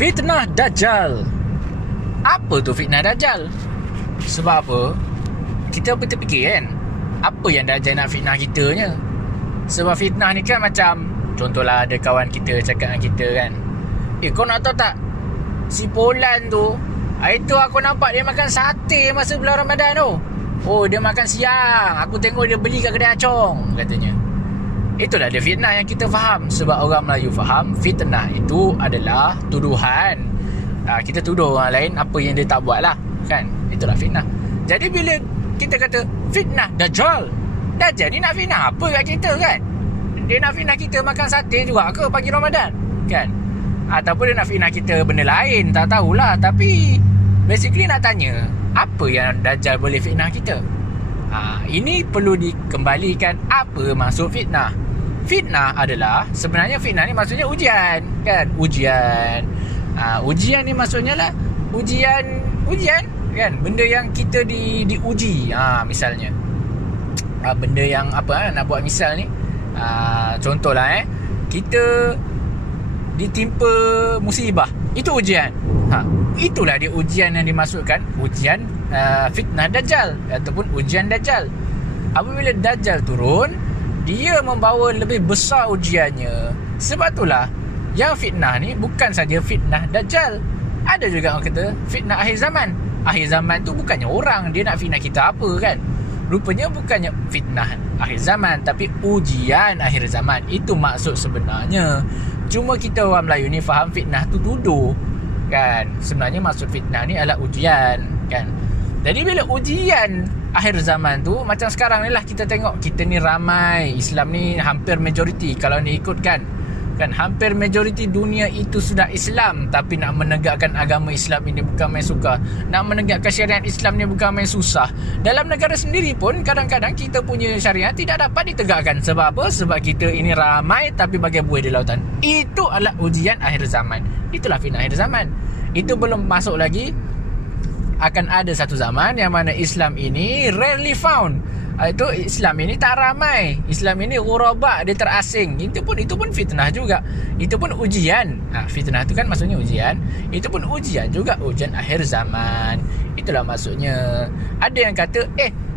Fitnah Dajjal. Apa tu fitnah Dajjal? Sebab apa? Kita berfikir kan, apa yang Dajjal nak fitnah kita nya? Sebab fitnah ni kan macam, contohlah ada kawan kita cakap dengan kita kan, kau nak tahu tak, si Polan tu, itu aku nampak dia makan sate masa bulan Ramadan tu. Oh, dia makan siang, aku tengok dia beli kat kedai acong, katanya. Itulah dia fitnah yang kita faham. Sebab orang Melayu faham fitnah itu adalah tuduhan. Kita tuduh orang lain apa yang dia tak buat lah, kan? Itulah fitnah. Jadi bila kita kata fitnah Dajjal, Dajjal ni nak fitnah apa kat kita kan? Dia nak fitnah kita makan sate juga ke pagi Ramadan, kan? Ataupun dia nak fitnah kita benda lain, tak tahulah. Tapi basically nak tanya, apa yang Dajjal boleh fitnah kita? Ini perlu dikembalikan, apa maksud fitnah. Fitnah adalah, sebenarnya fitnah ni maksudnya ujian, kan? Ujian ni maksudnya lah ujian kan, benda yang kita diuji. Misalnya benda yang apa, nak buat misal ni, contohlah kita ditimpa musibah, itu ujian. Itulah dia ujian yang dimaksudkan, ujian fitnah Dajjal ataupun ujian Dajjal. Apabila Dajjal turun, dia membawa lebih besar ujiannya. Sebab itulah yang fitnah ni bukan saja fitnah Dajjal, ada juga orang kata fitnah akhir zaman. Akhir zaman tu bukannya orang dia nak fitnah kita apa kan. Rupanya bukannya fitnah akhir zaman, tapi ujian akhir zaman. Itu maksud sebenarnya. Cuma kita orang Melayu ni faham fitnah tu tuduh, kan? Sebenarnya maksud fitnah ni adalah ujian, kan? Jadi bila ujian akhir zaman tu, macam sekarang ni lah kita tengok, kita ni ramai, Islam ni hampir majoriti. Kalau ni ikut kan hampir majoriti dunia itu sudah Islam, tapi nak menegakkan agama Islam ini bukan main suka. Nak menegakkan syariat Islam ni bukan main susah. Dalam negara sendiri pun kadang-kadang kita punya syariat tidak dapat ditegakkan. Sebab apa? Sebab kita ini ramai tapi bagai buih di lautan. Itu adalah ujian akhir zaman. Itulah fitnah akhir zaman. Itu belum masuk lagi akan ada satu zaman yang mana Islam ini rarely found. Itu Islam ini tak ramai. Islam ini ghuraba, dia terasing. Itu pun fitnah juga. Itu pun ujian. Fitnah itu kan maksudnya ujian. Itu pun ujian juga, ujian akhir zaman. Itulah maksudnya. Ada yang kata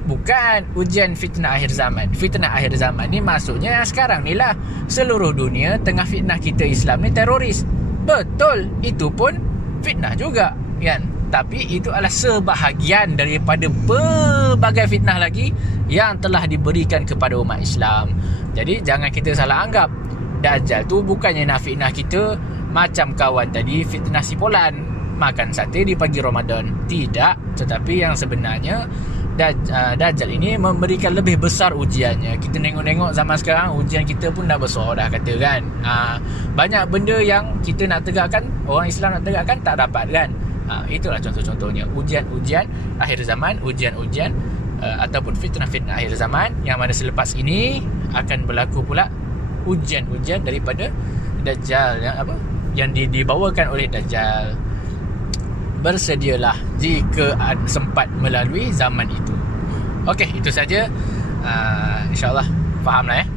bukan ujian fitnah akhir zaman. Fitnah akhir zaman ni maksudnya sekarang ni lah, seluruh dunia tengah fitnah kita Islam ni teroris. Betul, itu pun fitnah juga, kan? Tapi itu adalah sebahagian daripada pelbagai fitnah lagi yang telah diberikan kepada umat Islam. Jadi jangan kita salah anggap Dajjal tu bukannya nak fitnah kita macam kawan tadi fitnah si Polan makan sate di pagi Ramadan. Tidak. Tetapi yang sebenarnya Dajjal ini memberikan lebih besar ujiannya. Kita tengok-tengok zaman sekarang ujian kita pun dah besar dah, kata kan. Banyak benda yang kita nak tegakkan, orang Islam nak tegakkan, tak dapat kan. Itulah contoh-contohnya ujian-ujian akhir zaman, ujian-ujian ataupun fitnah-fitnah akhir zaman, yang mana selepas ini akan berlaku pula ujian-ujian daripada Dajjal yang dibawakan oleh Dajjal. Bersedialah jika sempat melalui zaman itu. Okey, itu saja. InsyaAllah faham lah